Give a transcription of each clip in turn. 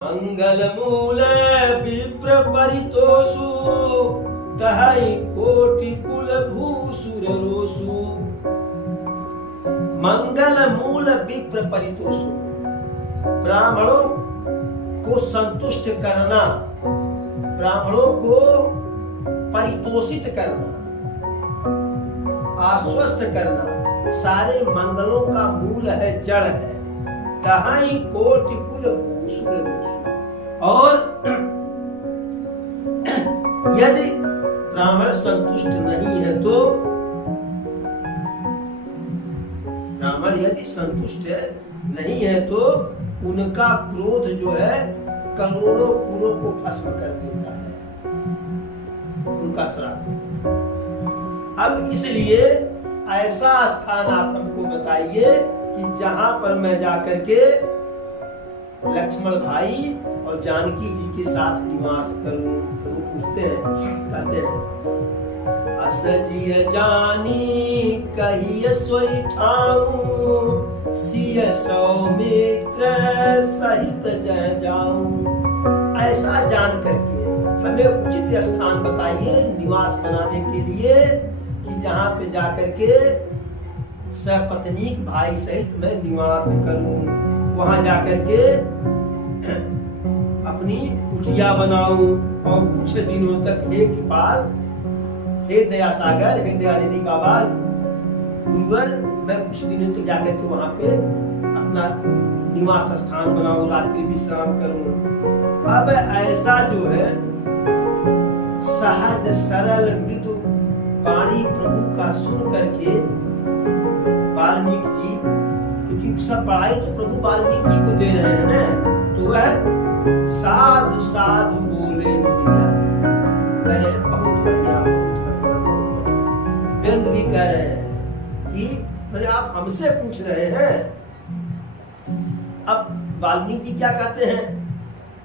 मंगल मूल विप्र परितोषु तहै कोटि कुल भूसुर रोसु। मंगल मूल विप्र परितोषु, ब्राह्मणों को संतुष्ट करना, ब्राह्मणों को परितोषित करना, आश्वस्त करना सारे मंगलों का मूल है, जड़ है। तहाई कोटि कुल भूसुर रोसु। और यदि ब्राह्मण संतुष्ट नहीं है तो, ब्राह्मण यदि संतुष्ट नहीं है तो उनका क्रोध जो है करोड़ों कुलों को भस्म कर देता है, उनका श्राप। अब इसलिए ऐसा स्थान आप हमको बताइए कि जहां पर मैं जाकर के लक्ष्मण भाई और जानकी जी के साथ निवास करूं। तो वो पूछते हैं, कहते हैं, असजिय जानी कहिय सोई ठाऊं, सिय सौमित्र सहित जय जाऊं। ऐसा जान करके हमें उचित स्थान बताइए निवास बनाने के लिए, कि जहाँ पे जाकर के सपत्नीक भाई सहित मैं निवास करूं, वहां जाकर के अपनी कुटिया बनाऊं और कुछ दिनों तक हे कृपाल, हे दया सागर, हे दयानिधि बाबा गुरुवर, मैं कुछ दिनों तक जाकर के वहां पे अपना निवास स्थान बनाऊं, रात्रि विश्राम करूं। अब ऐसा जो है सहज सरल मृदु वाणी प्रभु का सुन करके वाल्मीकि जी, क्योंकि सब पढ़ाई तो प्रभु वाल्मीकि जी को दे रहे हैं ना, तो वह साधु साधु बोले करे, बहुत बढ़िया, बहुत बढ़िया। व्यंग भी कह रहे हैं कि अरे आप हमसे पूछ रहे हैं। अब वाल्मीकि जी क्या कहते हैं,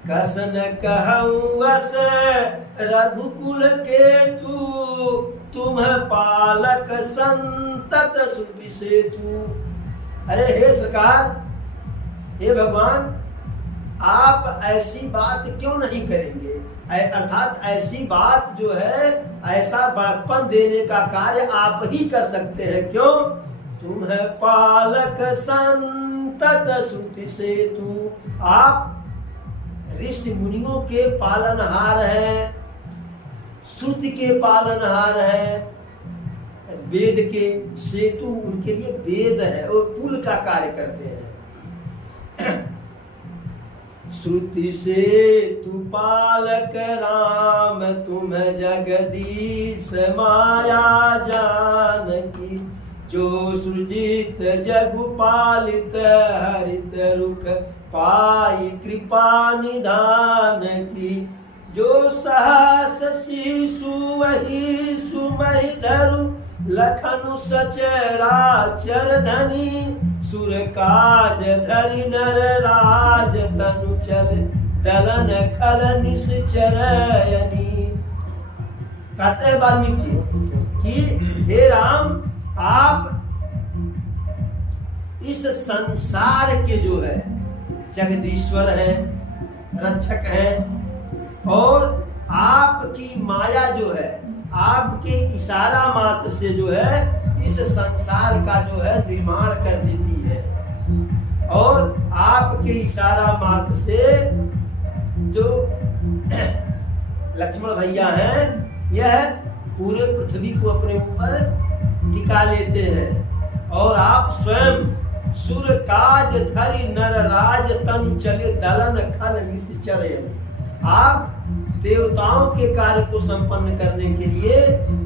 कसन कहूं वस रघुकुल के तू, तुम पालक संतत श्रुति से तू। अरे हे सरकार, हे भगवान, आप ऐसी बात क्यों नहीं करेंगे, अर्थात ऐसी बात जो है, ऐसा बड़प्पन देने का कार्य आप ही कर सकते हैं। क्यों? तुम है पालक संतत श्रुति से तू, आप ऋषि मुनियों के पालनहार हैं, श्रुति के पालनहार हैं, वेद के सेतु उनके लिए वेद है और पुल का कार्य करते हैं। श्रुति से तू पालक राम, तुम जगदीश माया जानकी, जो सृजित जगु पालित हरित रुख पाई कृपा निधान की, जो सहस शिशु वही सुमहि धरु, लखनु सचराचर धनी, सुर काज धरि नर राज तनु चल, दलन खल निश्चरयनी। कहते हैं वाल्मीकि जी कि हे राम, आप इस संसार के जो है जगदीश्वर हैं, रक्षक हैं, और आपकी माया जो है, आपके इशारा मात्र से जो है इस संसार का जो है निर्माण कर देती है, और आपके इशारा मात्र से जो लक्ष्मण भैया हैं, यह पूरे पृथ्वी को अपने ऊपर टिका लेते हैं, और आप स्वयं सुर काज धरि नर राज तनु चले, दलन खल निश्चर। आप देवताओं के कार्य को संपन्न करने के लिए,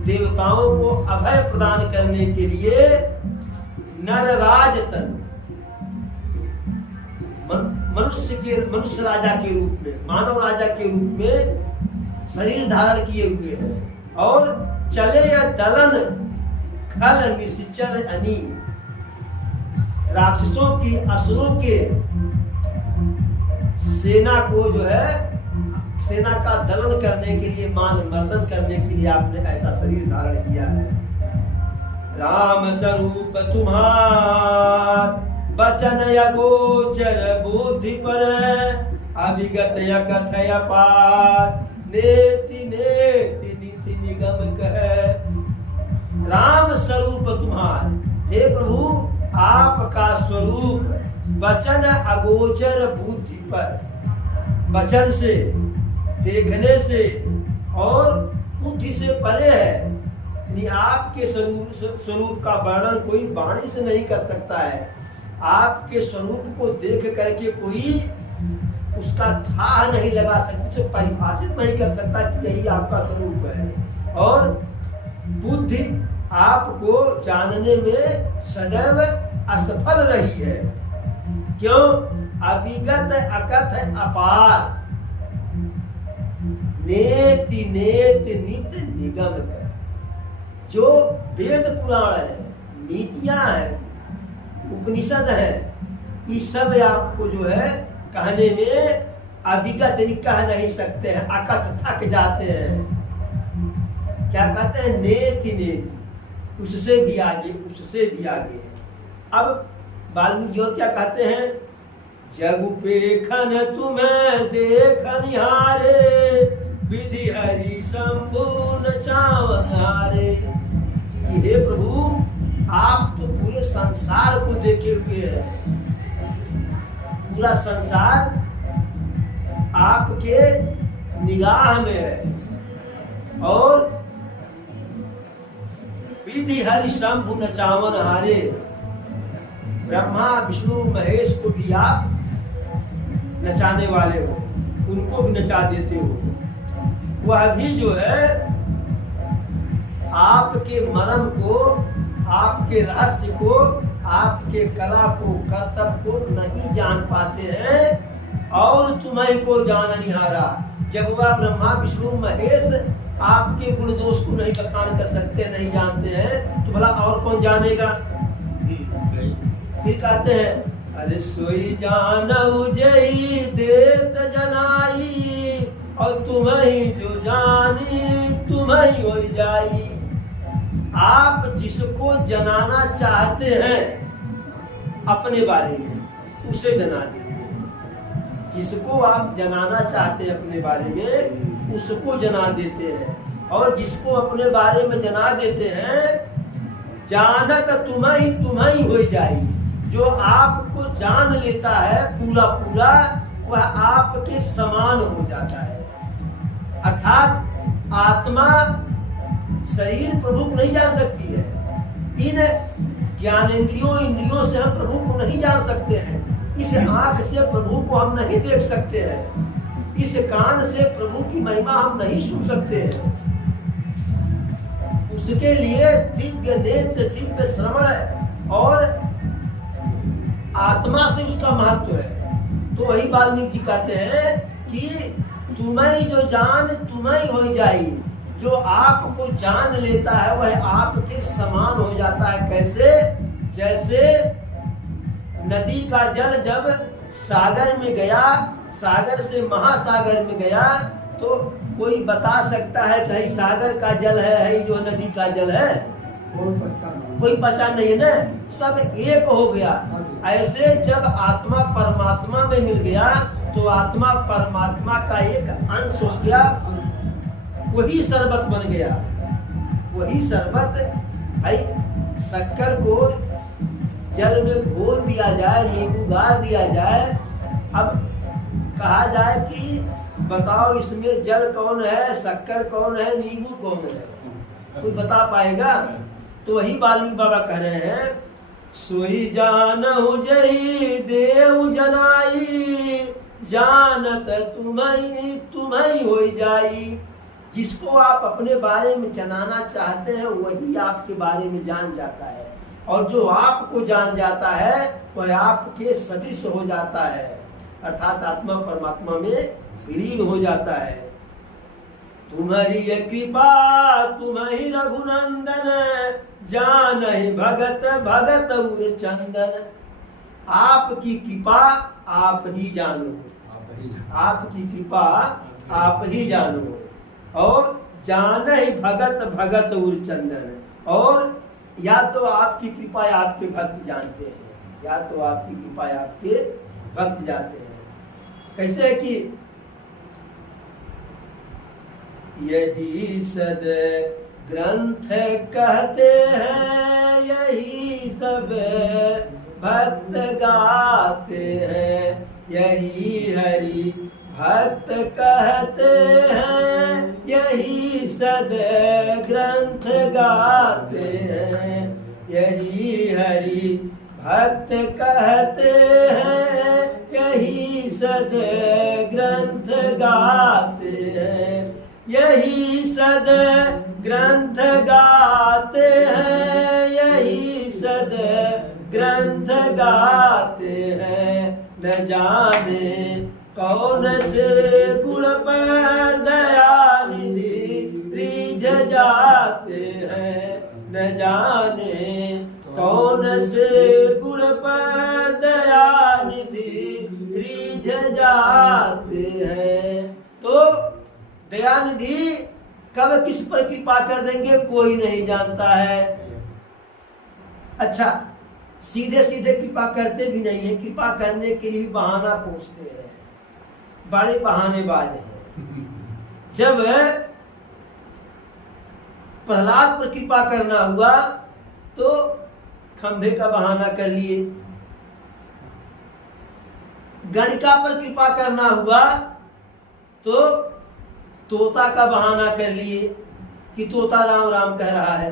देवताओं को अभय प्रदान करने के लिए नरराज तन, मनुष्य राजा के रूप में, मानव राजा के रूप में शरीर धारण किए हुए हैं, और चले या दलन खल निश्चर अनी, राक्षसों की, असुरों के सेना को जो है, सेना का दलन करने के लिए, मान मर्दन करने के लिए आपने ऐसा शरीर धारण किया है। राम स्वरूप तुम्हार बचन अगोचर बुद्धि पर, अभिगत कथय पार, नेति नेति नीति निगम कह। राम स्वरूप तुम्हार, हे प्रभु आपका स्वरूप वचन अगोचर बुद्धि पर, वचन से, देखने से और बुद्धि से परे है। आपके स्वरूप का वर्णन कोई वाणी से नहीं कर सकता है। आपके स्वरूप को देख करके कोई उसका था नहीं लगा सकता, उसे परिभाषित नहीं कर सकता कि यही आपका स्वरूप है। और बुद्धि आपको जानने में सदैव असफल रही है। क्यों? अविगत अकथ अपार, नेति नेति नित निगम कर। जो वेद पुराण है, नीतियां हैं, उपनिषद है, ये सब आपको जो है कहने में अविगत कह नहीं सकते हैं, अकथ थक जाते हैं। क्या कहते हैं? नेति नेति, उससे भी आगे, उससे भी आगे। अब वाल्मीकि और क्या कहते हैं? जग पेखन तुम्हें देख निहारे, विधि हरि शंभु नचावन हारे। कि हे प्रभु आप तो पूरे संसार को देखे हुए हैं, पूरा संसार आपके निगाह में है। और विधि हरि शंभु नचावन हारे, ब्रह्मा विष्णु महेश को भी आप नचाने वाले हो, उनको भी नचा देते हो। वह भी जो है आपके मर्म को, आपके रहस्य को, आपके कला को, कर्तव्य को नहीं जान पाते हैं। और तुम्हें को जान निहारा, जब वह ब्रह्मा विष्णु महेश आपके गुण दोष को नहीं बखान कर सकते, नहीं जानते हैं, तो भला और कौन जानेगा? फिर कहते हैं अरे सोई जानऊ जई देत जनाई, और तुम्हें जो जानी तुम्हें हो जाई। आप जिसको जनाना चाहते हैं अपने बारे में, उसे जना देते हैं। जिसको आप जनाना चाहते हैं अपने बारे में, उसको जना देते हैं। और जिसको अपने बारे में जना देते हैं, जानत तुम्हें हो जाई। जो आपको जान लेता है पूरा पूरा, वह आपके समान हो जाता है। अर्थात आत्मा शरीर प्रभु को नहीं जान सकती है। इन ज्ञानेंद्रियों इंद्रियों से हम प्रभु को नहीं जान सकते हैं। इस आंख से प्रभु को हम नहीं देख सकते हैं। इस कान से प्रभु की महिमा हम नहीं सुन सकते हैं। उसके लिए दिव्य नेत्र, दिव्य श्रवण और आत्मा से उसका महत्व है। तो वही वाल्मीकि जी कहते हैं कि तुम्हें जो जान तुम्हें हो जाई। जो आपको जान लेता है वह आपके समान हो जाता है। कैसे? जैसे नदी का जल जब सागर में गया, सागर से महासागर में गया, तो कोई बता सकता है कहीं सागर का जल है जो नदी का जल है? कोई पहचान नहीं है ना, सब एक हो गया। ऐसे जब आत्मा परमात्मा में मिल गया तो आत्मा परमात्मा का एक अंश हो गया, वही शरबत बन गया। वही शरबत भाई, शक्कर को जल में घोल दिया जाए, नींबू गाड़ दिया जाए, अब कहा जाए कि बताओ इसमें जल कौन है, शक्कर कौन है, नींबू कौन है? कोई बता पाएगा? तो वही वाल्मीकि बाबा कह रहे हैं, सोई जानहु जई देव जनाई, जानत तुम्हें हो जाई। जिसको आप अपने बारे में जानना चाहते हैं वही आपके बारे में जान जाता है। और जो आपको जान जाता है वह आपके सदृश हो जाता है, अर्थात आत्मा परमात्मा में विलीन हो जाता है। तुम्हारी कृपा तुम्हारी रघुनंदन, जानहि भगत भगत उर चंदन। आपकी कृपा आप ही जानो, आपकी कृपा आप ही जानो। और जानहि भगत भगत उर चंदन, और या तो आपकी कृपा आपके भक्त जानते हैं, या तो आपकी कृपा आपके भक्त जानते हैं। कैसे कि यही सद ग्रंथ कहते हैं, यही सब भक्त गाते हैं, यही हरि भक्त कहते हैं, यही सद ग्रंथ गाते हैं, यही हरि भक्त कहते हैं, यही सद ग्रंथ गाते हैं, यही सद ग्रंथ गाते हैं, यही सद ग्रंथ गाते हैं। न जाने कौन से गुण पर दयानिधि रिझ जाते हैं, न जाने कौन से गुण पर दयानिधि रिझ जाते हैं। तो दयानिधि कब किस पर कृपा कर देंगे कोई नहीं जानता है। अच्छा, सीधे सीधे कृपा करते भी नहीं है, कृपा करने के लिए बहाना पूछते हैं, बड़े बहानेबाज हैं। जब प्रहलाद पर कृपा करना हुआ तो खंभे का बहाना कर लिए, गणिका पर कृपा करना हुआ तो तोता का बहाना कर लिए कि तोता राम राम कह रहा है,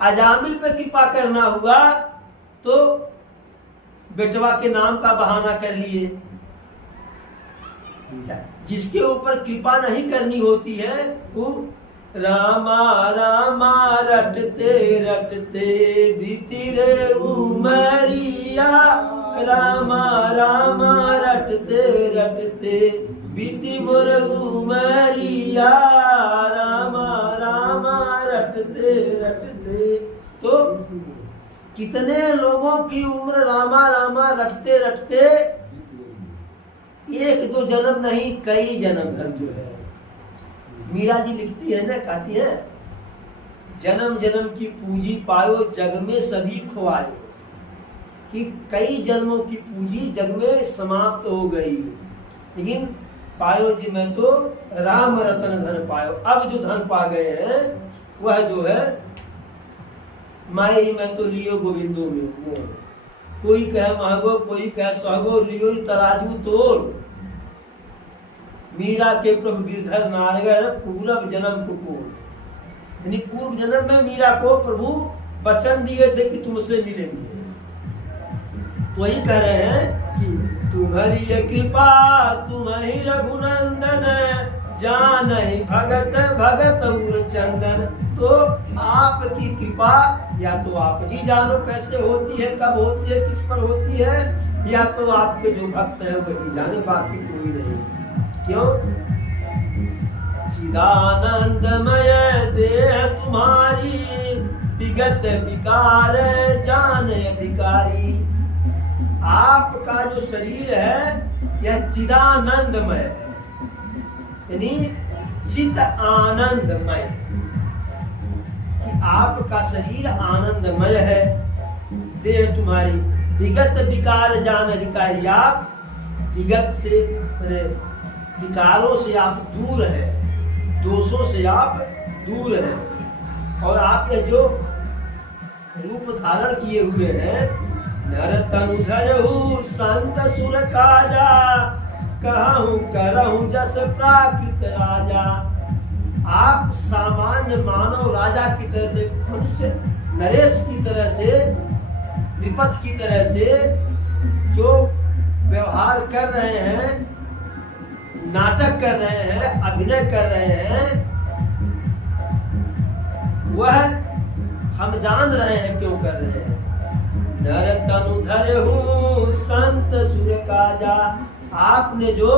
अजामिल पे कृपा करना हुआ तो बेटवा के नाम का बहाना कर लिए। जिसके ऊपर कृपा नहीं करनी होती है वो रामा रामा रटते रटते बीती रे उमरिया, रामा रामा रटते रटते बीती मोर उमरिया, रामा रामा रटते रटते। तो कितने लोगों की उम्र रामा रामा रटते रटते एक दो जन्म नहीं कई जन्म तक जो है। मीरा जी लिखती है ना, कहती है जन्म जन्म की पूंजी पायो जग में सभी खोआयो, कि कई जन्मों की पूंजी जग में समाप्त हो गई, लेकिन पायो जी मैं तो राम रतन धन पायो। अब जो धन पा गए हैं वह जो है माई मैं तो लियो गोविंदो में मोर, कोई कहे महगो कोई कहे सुहागो, लियो तराजू तोल। मीरा के प्रभु गिरधर नारगर पूर्व जन्म कुपोल, यानी पूर्व जन्म में मीरा को प्रभु वचन दिए थे कि तुमसे मिलेंगे। तो वही कह रहे हैं कि तुम्हारी कृपा तुम ही रघुनंदन, जान ही भगत भगत उर चंदन। तो आपकी कृपा या तो आप ही जानो कैसे होती है, कब होती है, किस पर होती है, या तो आपके जो भक्त है वही जाने, बाकी कोई नहीं। क्यों? चिदानंदमय देह तुम्हारी, विगत विकार जान अधिकारी। आपका जो शरीर है यह चिदानंदमय है, यानी चित आनंदमय, कि आपका शरीर आनंदमय है। देह तुम्हारी विगत विकार जान अधिकारी, आप विगत से विकारों से आप दूर हैं, दोषों से आप दूर हैं। और आप ये जो रूप धारण किए हुए हैं, नर तनु धरहु संत सुर काजा, कहूँ करहु जस प्राकृत राजा। आप सामान्य मानव राजा की तरह से, मनुष्य नरेश की तरह से, विपथ की तरह से जो व्यवहार कर रहे हैं, नाटक कर रहे हैं, अभिनय कर रहे हैं, वह हम जान रहे हैं क्यों कर रहे हैं। नर तनु धरहु संत सुर काजा, आपने जो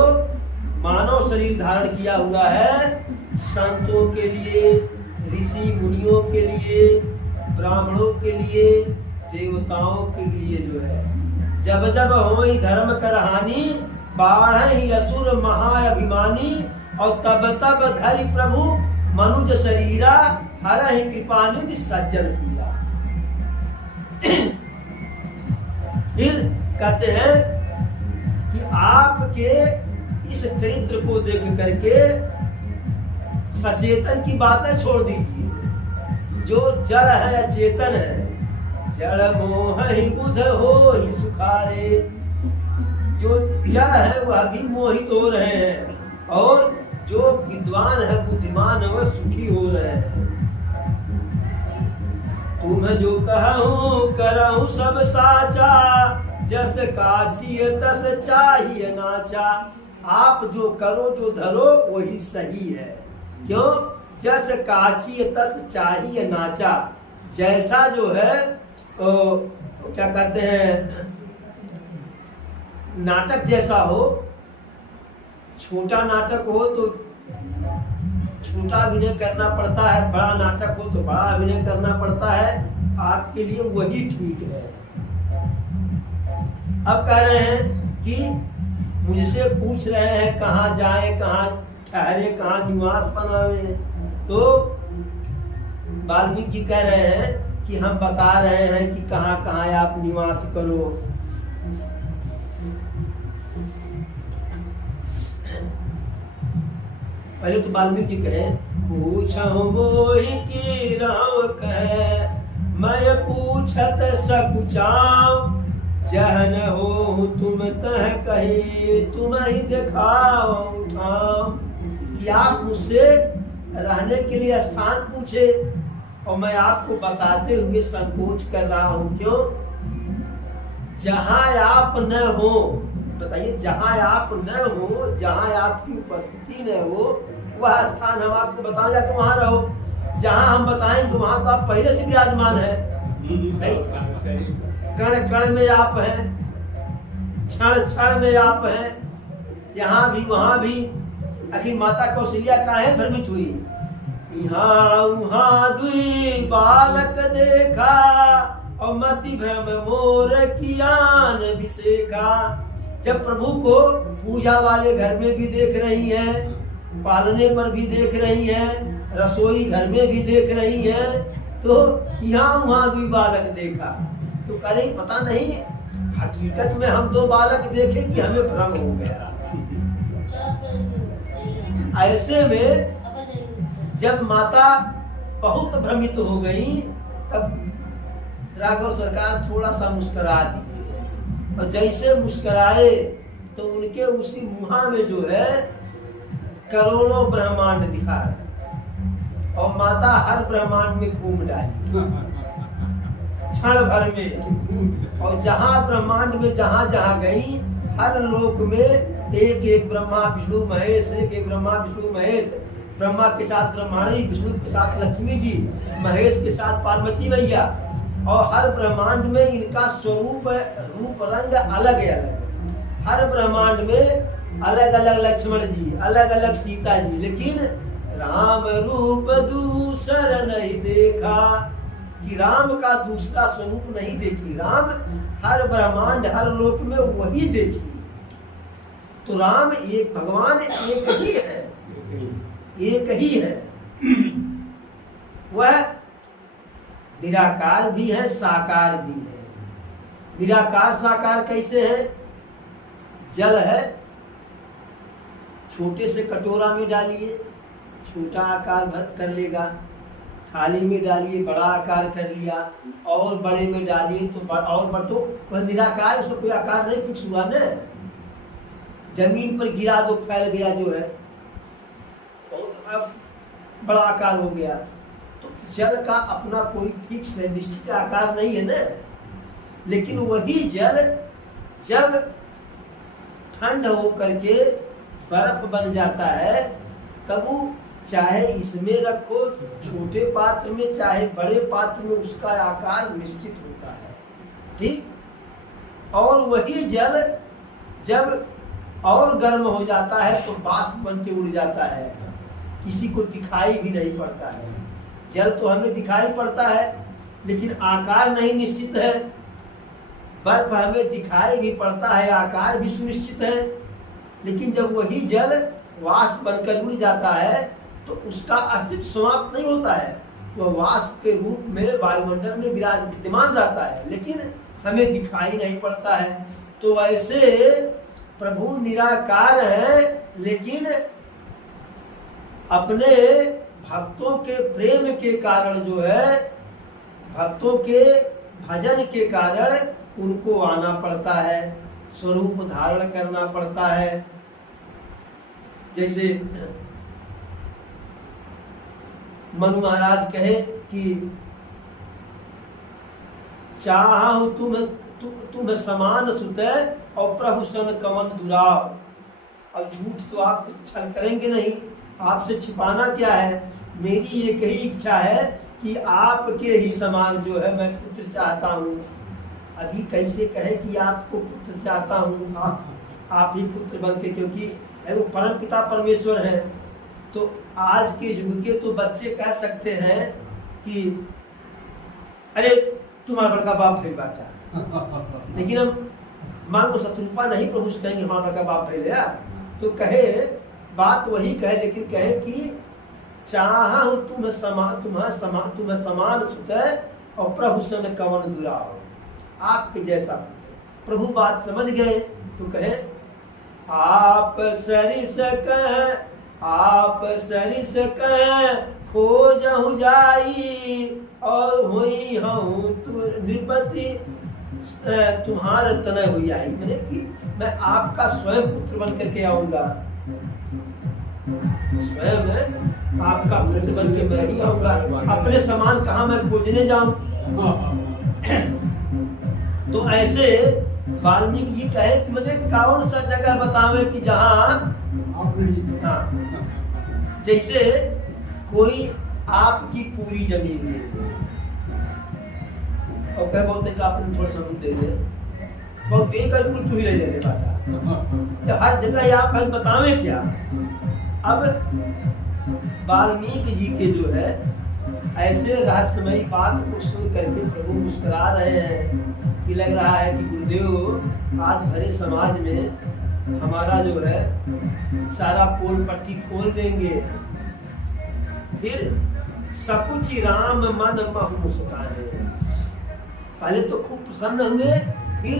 मानव शरीर धारण किया हुआ है, संतों के लिए, ऋषि मुनियों के लिए, ब्राह्मणों के लिए, देवताओं के लिए जो है, जब जब होई धर्म कर हानि, बाढ़ ही असुर महाअभिमानी। और तब तब धरि प्रभु मनुज शरीरा, हर ही कृपानिधि सज्जन पीरा। फिर कहते हैं कि आपके इस चरित्र को देख करके सचेतन की बातें छोड़ दीजिए। जो जड़ है चेतन है, जड़ मोह ही बुध हो ही सुखारे। जो जड़ है वह भी मोहित हो रहे हैं और जो विद्वान है बुद्धिमान है वह सुखी हो रहे हैं। तुम जो कहूँ करहूँ सब साचा, जस काचिए तस चाहिए नाचा। आप जो करो जो धरो वही सही है। क्यों? जस काचिए तस चाहिए नाचा। जैसा जो है क्या कहते हैं, नाटक जैसा हो, छोटा नाटक हो तो छोटा अभिनय करना पड़ता है, बड़ा नाटक हो तो बड़ा अभिनय करना पड़ता है। आपके लिए वही ठीक है। अब कह रहे हैं कि मुझसे पूछ रहे हैं कहाँ जाए, कहाँ ठहरे, कहाँ निवास बनावे। तो वाल्मीकि जी कह रहे हैं कि हम बता रहे हैं कि कहाँ कहाँ आप निवास करो। पहले तो वाल्मीकि कहे पूछो मोहि की राव कहे, मैं पूछत सकुचाओ। जहन हो तुम तह कही, तुम ही दिखाओ उठाओ। कि आप मुझसे रहने के लिए स्थान पूछे और मैं आपको बताते हुए संकोच कर रहा हूँ। क्यों? जहाँ आप न हो, बताइए, जहाँ आप न हो, जहाँ आपकी उपस्थिति न हो, वह स्थान हम आपको बताओ, जाके वहां रहो। जहाँ हम बताएंगे वहां तो आप पहले से विराजमान है। कण कण में आप हैं, क्षण क्षण में आप हैं, यहाँ भी वहां भी। आखिर माता कौशल्या काहे भ्रमित हुई? यहाँ वहाँ दुई बालक देखा, और मति भ्रम मोर कियान विसेखा। जब प्रभु को पूजा वाले घर में भी देख रही हैं, पालने पर भी देख रही हैं, रसोई घर में भी देख रही हैं, तो यहाँ वहाँ दुई बालक देखा। तो कह पता नहीं हकीकत में हम दो बालक देखे कि हमें भ्रम हो गया। ऐसे में जब माता बहुत भ्रमित हो गई, तब राघव सरकार थोड़ा सा मुस्कुरा दिए। और जैसे मुस्कुराए तो उनके उसी मुहा में जो है करोड़ों ब्रह्मांड दिखाए, और माता हर ब्रह्मांड में घूम डाली क्षण भर में। और जहाँ ब्रह्मांड में जहाँ जहाँ गई, हर लोक में एक एक ब्रह्मा विष्णु महेश, एक एक ब्रह्मा विष्णु महेश। ब्रह्मा के साथ ब्रह्माणी, विष्णु के साथ लक्ष्मी जी, महेश के साथ पार्वती मैया। और हर ब्रह्मांड में इनका स्वरूप रूप रंग अलग अलग। हर ब्रह्मांड में अलग अलग लक्ष्मण जी, अलग अलग सीता जी, लेकिन राम रूप दूसर नहीं देखा। कि राम का दूसरा स्वरूप नहीं देखी। राम हर ब्रह्मांड हर लोक में वही देखी। तो राम एक, भगवान एक ही है, एक ही है। वह निराकार भी है, साकार भी है। निराकार साकार कैसे है? जल है, छोटे से कटोरा में डालिए, छोटा आकार भर कर लेगा। थाली में डालिए, बड़ा आकार कर लिया, और बड़े में डालिए तो और बड़। तो वह निराकार, उसका कोई आकार नहीं फिक्स हुआ न। जमीन पर गिरा तो फैल गया जो है, और अब बड़ा आकार हो गया। तो जल का अपना कोई फिक्स है, निश्चित आकार नहीं है न। लेकिन वही जल जब ठंड हो करके बर्फ बन जाता है, तब वो चाहे इसमें रखो छोटे पात्र में, चाहे बड़े पात्र में, उसका आकार निश्चित होता है। ठीक? और वही जल जब और गर्म हो जाता है तो बाष्प बन के उड़ जाता है, किसी को दिखाई भी नहीं पड़ता है। जल तो हमें दिखाई पड़ता है, लेकिन आकार नहीं निश्चित है। बर्फ हमें दिखाई भी पड़ता है, आकार भी सुनिश्चित है, लेकिन जब वही जल वाष्प बनकर उड़ जाता है तो उसका अस्तित्व समाप्त नहीं होता है। वह वाष्प के रूप में वायुमंडल में विद्यमान रहता है, लेकिन हमें दिखाई नहीं पड़ता है। तो ऐसे प्रभु निराकार है, लेकिन अपने भक्तों के प्रेम के कारण जो है, भक्तों के भजन के कारण उनको आना पड़ता है, स्वरूप धारण करना पड़ता है। जैसे मनु महाराज कहे कि चाहु तुम समान सुत और प्रभु सन कवन दुराव। अब झूठ तो आप छल करेंगे नहीं, आपसे छिपाना क्या है। मेरी एक ही इच्छा है कि आपके ही समान जो है मैं पुत्र चाहता हूँ। अभी कैसे कहे कि आपको पुत्र चाहता हूँ, आप ही पुत्र बन के, क्योंकि वो परम पिता परमेश्वर है। तो आज के युग के तो बच्चे कह सकते हैं कि अरे तुम्हारा बड़का बाप फिर बाटा, लेकिन हम मान को शत्रुपा नहीं प्रभु से कहेंगे हमारा बड़का बाप फिर लिया, तो कहे बात वही कहे, लेकिन कहे कि चाहा तुम्हें समान सुत और प्रभु सन कवन दुराव। आपके जैसा प्रभु बात समझ गए तो कहे आप सरिस कह खोजहु जाई और हुई हूँ नृपति तुम्हारे तनय हुई आई। मैंने कि मैं आपका स्वयं पुत्र बन करके आऊंगा, स्वयं आपका पुत्र बन के मैं ही आऊंगा, अपने समान कहाँ मैं खोजने जाऊं। तो ऐसे वाल्मीकि जी कहे कि मुझे कौन सा जगह बतावे कि जहाँ जैसे कोई आपकी पूरी जमीन ले और कह बोलते कि आपने थोड़ा सा दे दे, बहुत दे कर कुल तू ही ले ले बाटा, हर जगह आप हमें बतावे क्या। अब वाल्मीकि जी के जो है ऐसे रहस्यमयी बात को सुन करके प्रभु मुस्कुरा रहे हैं कि लग रहा है कि गुरुदेव आज भरे समाज में हमारा जो है सारा पोल पट्टी खोल देंगे। फिर सकुच राम मन महु मुस्काने, पहले तो खूब प्रसन्न हुए, फिर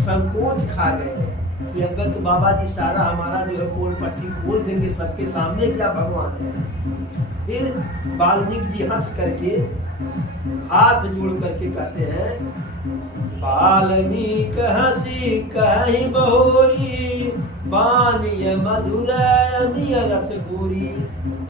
संकोच खा गए कि अगर तो बाबा जी सारा हमारा जो है पोल पट्टी खोल देंगे सबके सामने, क्या भगवान है। फिर वाल्मीकि जी हंस करके हाथ जोड़ करके कहते हैं वाल्मीकि हंसी कहीं बहोरी बानिय मधुर अमिय रस गोरी।